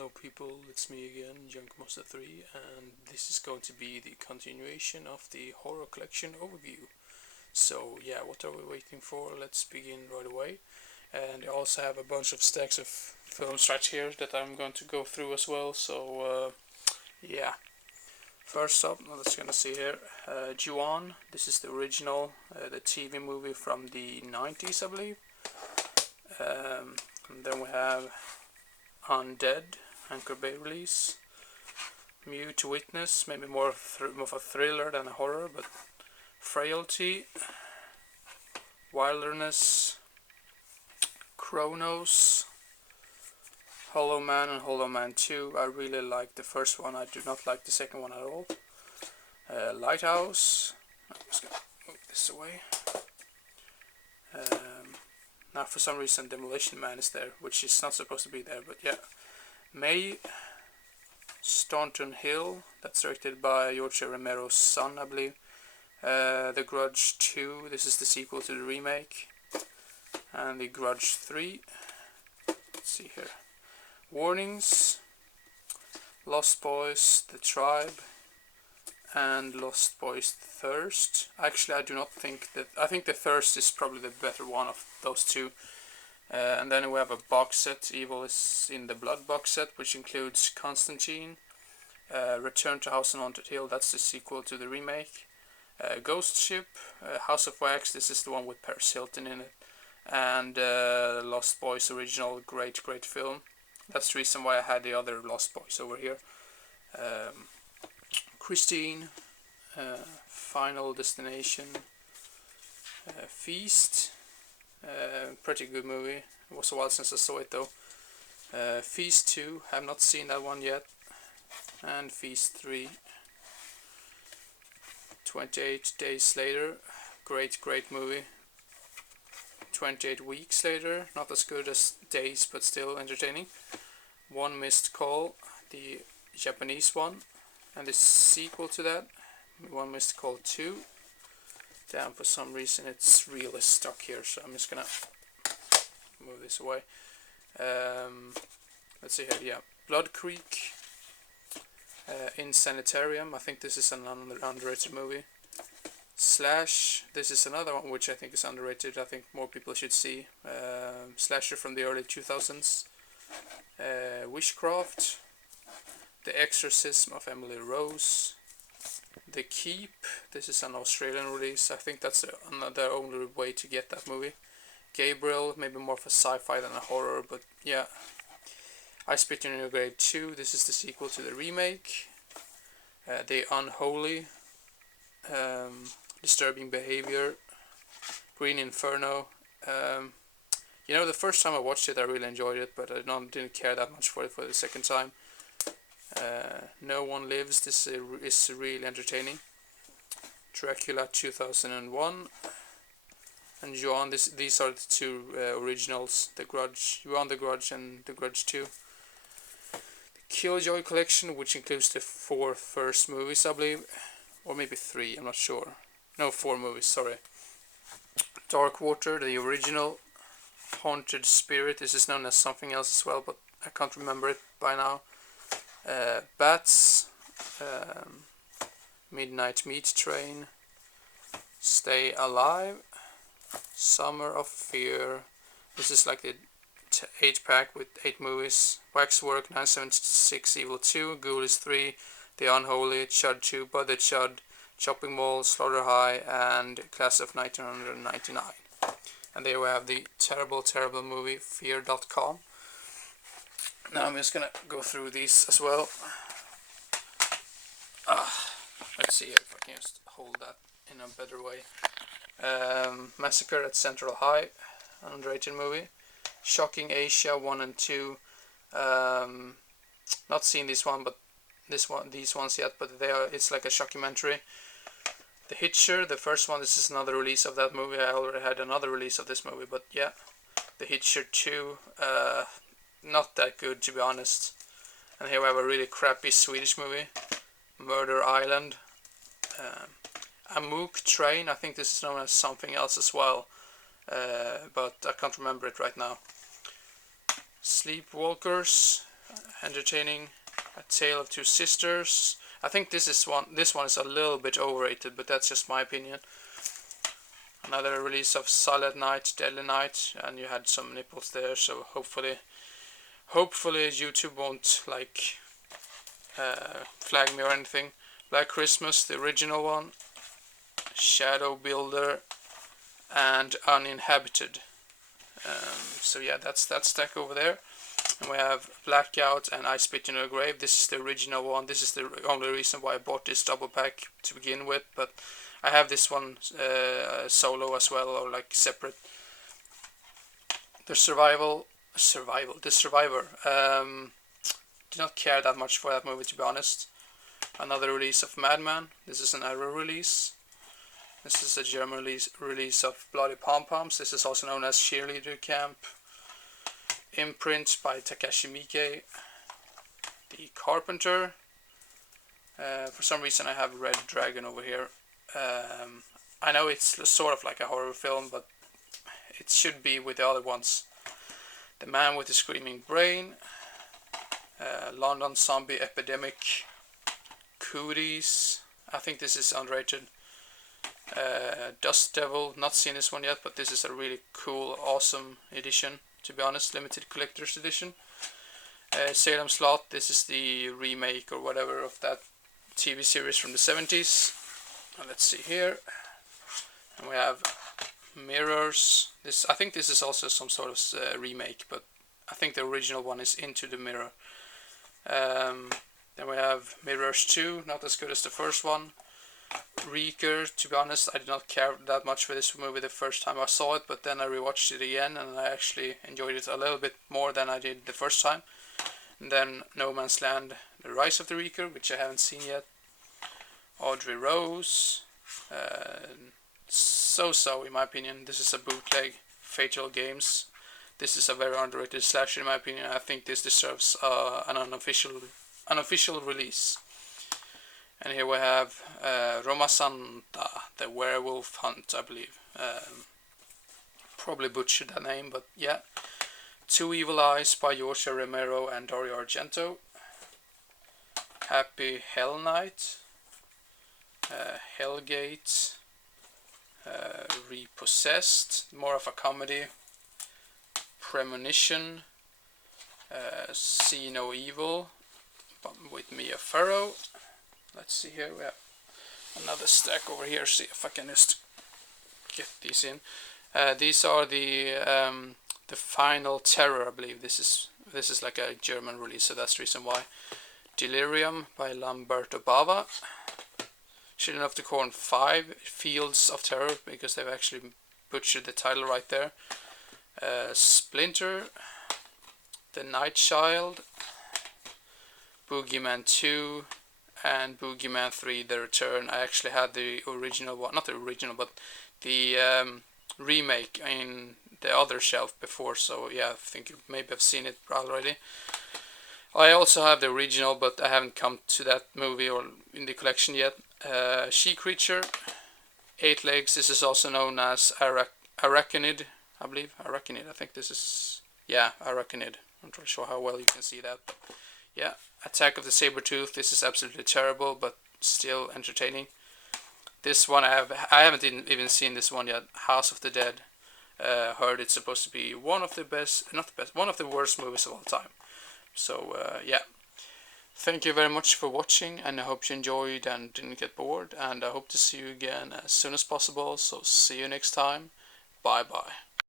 Hello people, it's me again, Junkmaster3, and this is going to be the continuation of the horror collection overview. So yeah, what are we waiting for? Let's begin right away. And I also have a bunch of stacks of films right here that I'm going to go through as well, so yeah. First up, let's gonna see here, Ju-On. This is the original, the TV movie from the 90s, I believe. And then we have Undead, Anchor Bay release. Mute Witness, maybe more of a thriller than a horror, but Frailty, Wilderness, Chronos, Hollow Man and Hollow Man 2. I really like the first one, I do not like the second one at all. Lighthouse, I'm just gonna move this away. Now for some reason Demolition Man is there, which is not supposed to be there, but yeah. May, Staunton Hill, that's directed by George Romero's son, I believe. The Grudge 2, this is the sequel to the remake. And The Grudge 3. Let's see here. Warnings, Lost Boys, The Tribe, and Lost Boys Thirst. Actually, I do not think that. I think The Thirst is probably the better one of those two. And then we have a box set, Evil is in the Blood box set, which includes Constantine, Return to House on Haunted Hill, that's the sequel to the remake, Ghost Ship, House of Wax, this is the one with Paris Hilton in it, and Lost Boys original, great film. That's the reason why I had the other Lost Boys over here. Christine, Final Destination, Feast. Pretty good movie. It was a while since I saw it though. Feast 2, have not seen that one yet. And Feast 3. 28 Days Later, great movie. 28 Weeks Later, not as good as Days but still entertaining. One Missed Call, the Japanese one, and the sequel to that, One Missed Call 2. Damn, for some reason it's really stuck here, so I'm just gonna move this away. Let's see here, yeah. Blood Creek, Insanitarium, I think this is an underrated movie. Slash, this is another one which I think is underrated, I think more people should see. Slasher from the early 2000s. Witchcraft, The Exorcism of Emily Rose. The Keep, this is an Australian release, I think that's the only way to get that movie. Gabriel, maybe more of a sci-fi than a horror, but yeah. I Spit in Your Grave 2, this is the sequel to the remake. The Unholy, Disturbing Behavior, Green Inferno. You know, the first time I watched it I really enjoyed it, but I didn't care that much for it for the second time. No One Lives, this is really entertaining. Dracula 2001 and Ju-On, these are the two originals, The Grudge, Ju-On the Grudge and The Grudge 2. The Killjoy collection, which includes the 4 first movies, I believe, or maybe 3, I'm not sure. No, 4 movies, sorry. Dark Water, the original. Haunted Spirit, this is known as something else as well, but I can't remember it by now. Bats, Midnight Meat Train, Stay Alive, Summer of Fear, this is like the 8-pack with 8 movies. Waxwork, 976, Evil 2, Ghoulies 3, The Unholy, Chud 2, Bud the Chud, Chopping Mall, Slaughter High, and Class of 1999. And there we have the terrible movie, Fear.com. Now I'm just gonna go through these as well. Let's see if I can just hold that in a better way. Massacre at Central High, an underrated movie. Shocking Asia 1 and 2. Not seen this one, but these ones yet, but it's like a shockumentary. The Hitcher, the first one, this is another release of that movie. I already had another release of this movie, but yeah. The Hitcher 2, not that good to be honest. And here we have a really crappy Swedish movie, Murder Island. Amok Train, I think this is known as something else as well, but I can't remember it right now. Sleepwalkers, entertaining. A Tale of Two Sisters. I think this one is a little bit overrated, but that's just my opinion. Another release of Silent Night, Deadly Night, and you had some nipples there, so hopefully YouTube won't like flag me or anything. Black Christmas, the original one, Shadow Builder, and Uninhabited. So yeah, that's that stack over there. And we have Blackout and I Spit in Your Grave. This is the original one. This is the only reason why I bought this double pack to begin with, but I have this one solo as well, or like separate. The Survivor. Did not care that much for that movie, to be honest. Another release of Madman. This is an Arrow release. This is a German release of Bloody Pom Poms. This is also known as Cheerleader Camp. Imprint by Takashi Miike. The Carpenter. For some reason I have Red Dragon over here. I know it's sort of like a horror film, but it should be with the other ones. The Man with the Screaming Brain. London Zombie Epidemic. Cooties. I think this is underrated. Dust Devil. Not seen this one yet, but this is a really cool, awesome edition. To be honest, limited collector's edition. Salem Slot. This is the remake or whatever of that TV series from the 70s. And let's see here. And we have Mirrors. I think this is also some sort of remake, but I think the original one is Into the Mirror. Then we have Mirrors 2, not as good as the first one. Reeker, to be honest, I did not care that much for this movie the first time I saw it, but then I rewatched it again and I actually enjoyed it a little bit more than I did the first time. And then No Man's Land, The Rise of the Reeker, which I haven't seen yet. Audrey Rose. So in my opinion. This is a bootleg. Fatal Games. This is a very underrated slasher in my opinion. I think this deserves an unofficial release. And here we have Roma Santa, the Werewolf Hunt, I believe. Probably butchered that name, but yeah. Two Evil Eyes by Georgia Romero and Dario Argento. Happy Hell Night. Hellgate. Repossessed, more of a comedy. Premonition. See No Evil with Mia Farrow. Let's see here, we have another stack over here, see if I can just get these in. These are the Final Terror, I believe. This is like a German release, so that's the reason why. Delirium by Lamberto Bava. Children of the Corn 5, Fields of Terror, because they've actually butchered the title right there. Splinter, The Night Child, Boogeyman 2, and Boogeyman 3, The Return. I actually had the original one, not the original, but the remake in the other shelf before, so yeah, I think you maybe have seen it already. I also have the original, but I haven't come to that movie or in the collection yet. She Creature, 8 Legs. This is also known as Arachnid, I believe. Arachnid, I think this is, yeah, Arachnid. I'm not really sure how well you can see that, but yeah. Attack of the Sabertooth. This is absolutely terrible, but still entertaining. This one I haven't even seen this one yet. House of the Dead. Heard it's supposed to be one of the best, not the best, one of the worst movies of all time. So yeah. Thank you very much for watching, and I hope you enjoyed and didn't get bored, and I hope to see you again as soon as possible. So see you next time. Bye bye.